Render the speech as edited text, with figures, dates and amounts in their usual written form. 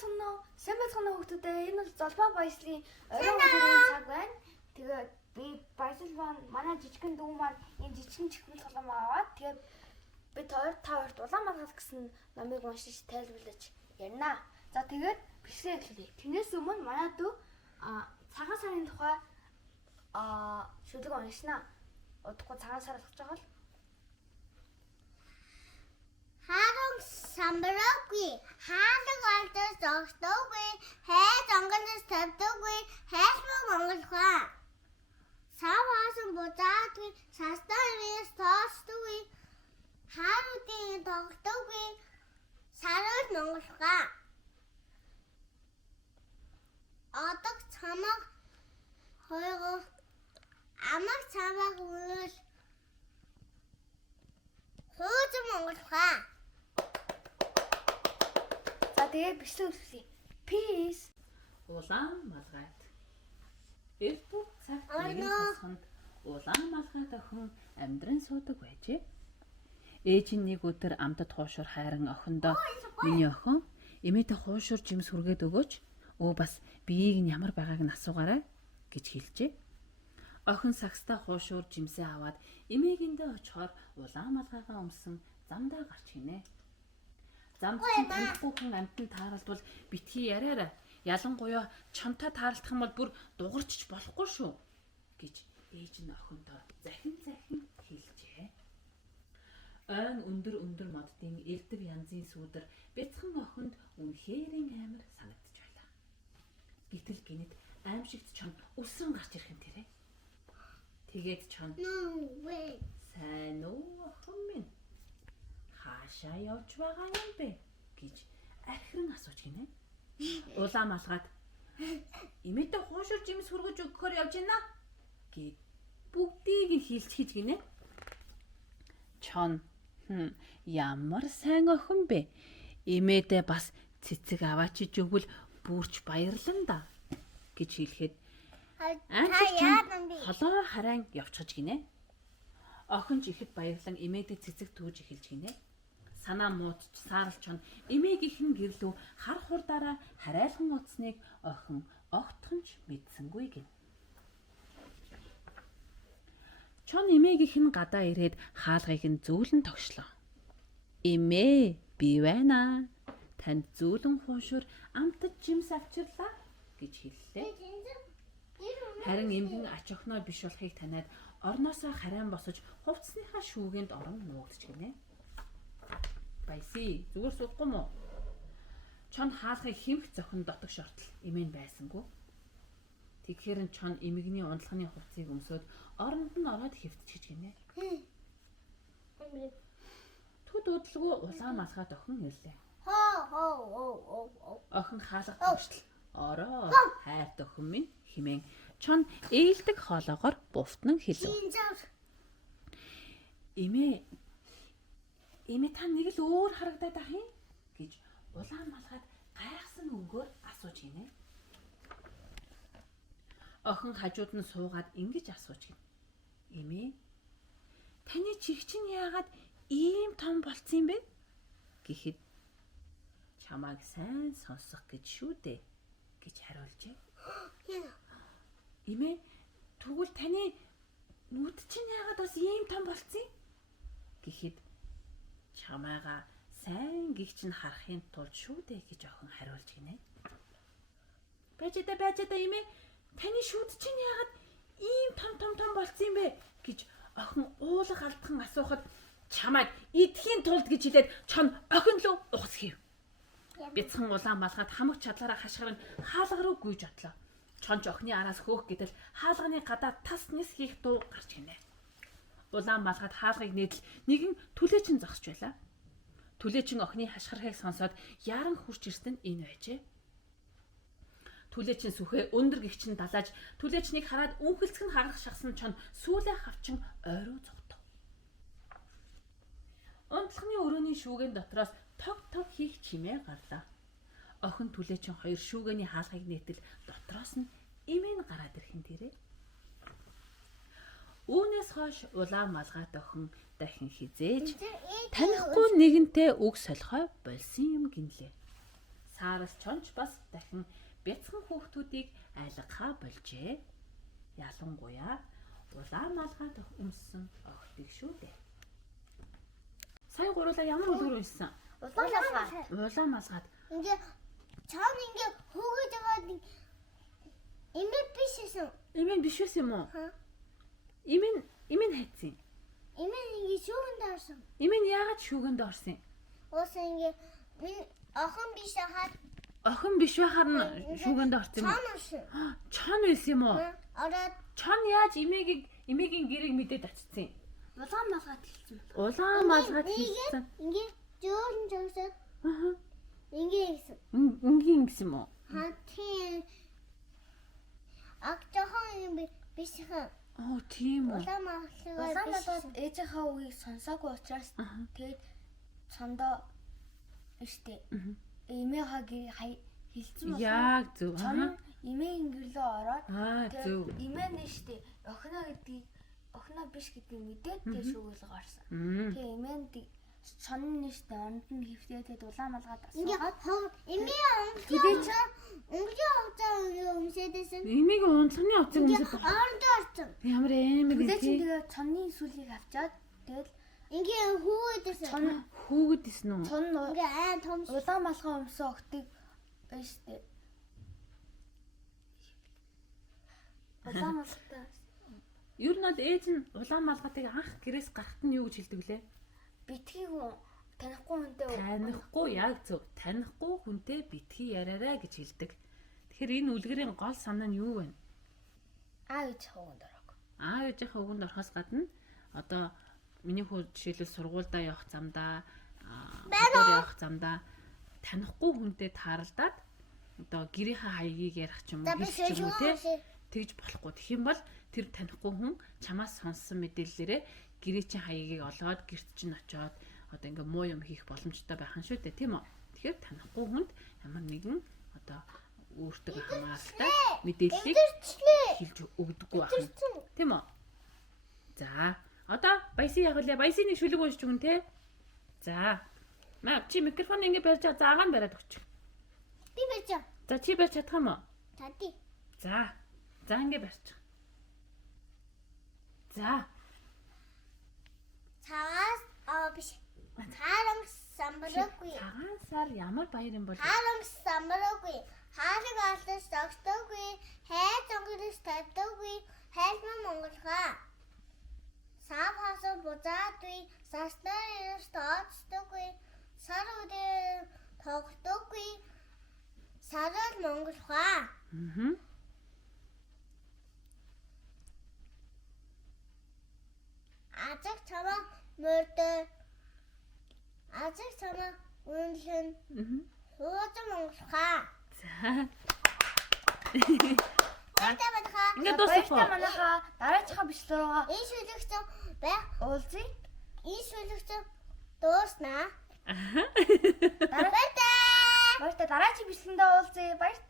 сайн байцгаана хүүхдүүдээ. Энэ бол Золбоо баясгалын оройн өдрийн цаг байна. Тэгээд би баясгал маань манай жижигхэн дүү маань энэ жижигхэн чихэн толгом аваад тэгээд бид та хоёрт Улаанбаатар гэсэн номыг уншиж тайлбарлаж ярина. За тэгээд бишрээ эхлэе. Тэрнээс өмнө манай дүү цагаан сарын тухай шүлэг уншина. Удахгүй цагаан сар болох жагаа л. Харан самбараагүй, хаалга алдаж зогсдоогүй, хайд онгоноос тавьдаггүй, хайшмаг монголхоо. Саваасан бузаадгүй, састаарээс тоосдаггүй, хаануудын тогтдаггүй, сарууд монголхоо. Одог цамаг хойгоо, амаг цамаг үлэл, хөөж монголхоо. За тэгээд бичлэг үлээ. Peace. Улаанбаатар. Facebook цаг нэгэн тосгонд Улаанбаатар охин амьдран суудаг байжээ. Ээж нь нэг өдөр амтд хуушур хайран охиндоо миний охин эмээтэй хуушур жимс хүргээд өгөөч. Бас биеийг нь ямар байгааг нь асуугаарай гэж хэлжээ. Охин сагстаа хуушур жимсээ аваад эмээгэндээ очихоор Улаанбаатараа өмсөн замдаа гарч хийнэ. Замд чинь танихгүйхэн амтнд тааралдвал битгий яриараа. Ялангуяа чамтай таарлах юм бол бүр дугарчж болохгүй шүү гэж ээж нь охиндоо захин хэлжээ. Ойн өндөр моддын элдв янзын сүүдэр бяцхан охинд үнэхэрийн амар санагдаж байлаа. Гэтэл гинэд аимшигт чон өсрөн гарч ирэх юм тэрэ. Тэгээд чон сайн уу охин минь? Хаашаа явж байгаа юм бэ гэж архиран асууж гинэ. Улаанбаатарт эмээтэй хуушур жимс хүргэж өгөхөөр явж байна гэд бүгдийг нь хэлчихэж гинэ. Чон ямар сайн охин бэ? Эмээдээ бас цэцэг аваачиж өгвөл бүрч баярлан да гэж хэлэхэд холоо хараан явчихж гинэ. Охин ч ихэд баярлан эмээдээ цэцэг түүж эхэлж гинэ. Санаа муудч сааралч чон эмээгийнхэн гэрлүү хар хурдаараа харайлхан утсныг охин огтхонч мэдсэнгүй гин. Чон эмээгийнхэн гадаа ирээд хаалгыг нь зүүлэн тогшлоо. Эмээ би байна. Танд зүүлэн хуушур амтд жимс авчирлаа гэж хэллээ. Харин эмгэн ач охноо биш болохыг таниад орноосоо хараан босож хувцсныхаа шүүгэнд орон нуугдж гинэ. Баясий, зүгээр суухгүй мó? Чон хаалхыг хэмх зохин дотог шортол эмээн байсангүй. Тэгэхээр нь чон эмэгний ундлахны хувцсыг өмсөөд оронд нь ороод хэвтчихэж гинэ. Төд удалгүй Улаанбаатарт охин ирлээ. Охин хаалга тогтол ороо хайрт охин минь хэмээн чон ээлдэг хоолоогоор буфтнан хэлв. Эмээ та нэг л өөр харагдаад ах юм гэж Улаанбаатарт гайхсан өнгөөр асууж гинэ. Охин хажууд нь суугаад ингэж асууж гин. Эмээ таны чих чинь яагаад ийм том болцсон юм бэ? Гэхэд чамайг сайн сонсох гэж шүү дээ гэж хариулжээ. Эмээ тэгвэл таны нүд чинь яагаад бас ийм том болцсон юм? Гэхэд чамайга сайн гихч нь харахын тулд шүү дээ гэж охин хариулж гинэ. Байж да эмээ таны шүүд чинь яагаад ийм том болцсон юм бэ гэж охин уулах алдхан асуухад чамайг идэхийн тулд гэж хэлээд чон охин лөө ухсхийв. Бяцхан Улаанбаатарт хамаг чадлаараа хашгиран хаалга руу гүйж отлоо. Чонч охины араас хөөх гэдэл хаалганы гадаа тас nis хийх дуу гарч гинэ. Улаанбаатарт хаалгыг нээдэл нэгэн түлээчин зогсож байлаа. Түлээчин охины хашгирхыг сонсоод яран хурж ирсэн нь энэ байжээ. Түлээчин сүхээ өндөр гихчин далааж түлээчнийг хараад үнхэлцгэн хагарах шахсан чон сүүлээ хавчин ойроо зогтов. Унтлахны өрөөний шүүгэн дотроос тог хийх чимээ гарлаа. Охин түлээчин хоёр шүүгэний хаалгыг нээтэл дотроос нь эмээн гараад ирхэн тэрэ. Үүнээс хойш Улаанбаатарт охин дахин хизээж танихгүй нэгэнтэй үг солихой болсон юм гинлээ. Саарал чонч бас дахин бяцхан хүүхдүүдийг айлгахаа болжээ. Ялангуяа улаан малгайд өмссөн охидыг шүү дээ. Сая гурлаа ямар үлгэр байсан? Улаан малгайд. Ингээ цаана ингээ хөөгөж байгаа имээ биш эсэн. Имэн биш байсан юм уу? Имэн хайцсан. Имээ ингээ шүүгэнд орсон. Имэн яагаад шүүгэнд орсон? Уус ингээ минь охин биш хаад Охин биш байхаар нь шүүгэнд орсон юм уу? цаана орсон. Чон байсан юм уу? Ороод Чон яаж имээгийн гэрийг мэдээд очсон? Улаан малгайд хэлсэн байна. Улаан малгайд хийсэн. ингээ зөөн зөсөд Аа. ингээ гэсэн. Ингийн гэсэн юм уу? Хаа тийм актохон юм биш хаа. Оо тийм үү. Улаан малгайд Улаан малгайд ээжийнхээ үгийг сонсоогүй учраас тэгээд цондоо штэ. Эмээхаа гэр хэлсэн болсон. Яг зөв. Чон эмээгийн гэрлөө ороод Аа зөв. эмээ нь штэ охиноо биш гэдгийг мэдээд тэгээд шүүгэл гарсан. Мм. Тэгээ эмээнд чон нь штэ онд нь хөвтөөд улаан малгайд ингээ асуугаад имээ Тэгээд өнгөрөө хугацаа өмсөдөөсөн. Имигийн унцганы утсан Ингээ юмсад орондоо орсон. ямар эмэг Хүлээж тий. тэгээ цонны сүлийг авчаад тэгэл Ингээ хөөдөөсөн. цон Хүүгэд исэн үү? цон Ингээ айн том улаан малгай өмсөн охтыг штэ. Улаан малгайтай Ер нь бол ээж нь улаан малгайг анх гэрээс гарахт нь юу гэж хэлдэг лээ? битгий хүн танихгүй хүнтэй Танихгүй яг зөв. Танихгүй хүнтэй битгий яриарай гэж хэлдэг. Тэгэхээр энэ үлгэрийн гол санаа нь юу вэ? аав ээж хавганд орог. Аав ээжийнхээ үгэнд орохоос гадна одоо миний хүү жишээлбэл сургуульдаа явах замдаа хөдөө явах замдаа танихгүй хүнтэй тааралдаад одоо гэрийнхээ хаягийг ярих ч юм уу хэлчих юм уу те тэгж болохгүй. Тэгэх юм бол тэр танихгүй хүн чамаас сонссон мэдээллээрээ гэрээ чинь хаягийг олоод гэрт чинь очоод одоо ингээ муу юм хийх боломжтой байх нь шүү дээ тийм үү. Тэгэхээр танихгүй хүнд ямар нэгэн одоо өөртөө хамааралтай мэдээллийг хэлж өгдөггүй байх нь. Тийм үү? За, одоо баясын явуулъя. Баясын нэг шүлэг уншиж өгөн те. За. Маа чи микрофон ингэ барьж заагаан бариад өгч. би байж. За чи барьж чадах юм уу? Тади. За. За ингэ барьж. За. Цагаас биш. Харам самбараагүй. Цагаан сар ямар баяр юм бол? Харам самбараагүй. Хараг алдаж тогтоогүй. Хайз онгоос тавьдаггүй. Хайлмаа монголхаа. Сав хасуу бузаадгүй. Саснаар тооцдоггүй. Сар үдээ тогтоогүй. Сарал монголхаа. Ажиг чамаа мөрдөө. Ажиг чамаа үнэлэн. Хөөж монголхаа. За. Баяртай манайхаа. Ингээд Баяртай дуусах. манайхаа дараачихаа бичлэгээ Энэ шүлэгч байх. уулзъя. Энэ шүлэгч дууснаа. Аха. Баяртай. Баяртай дараагийн бичлэгэндээ уулзъя. Баяртай.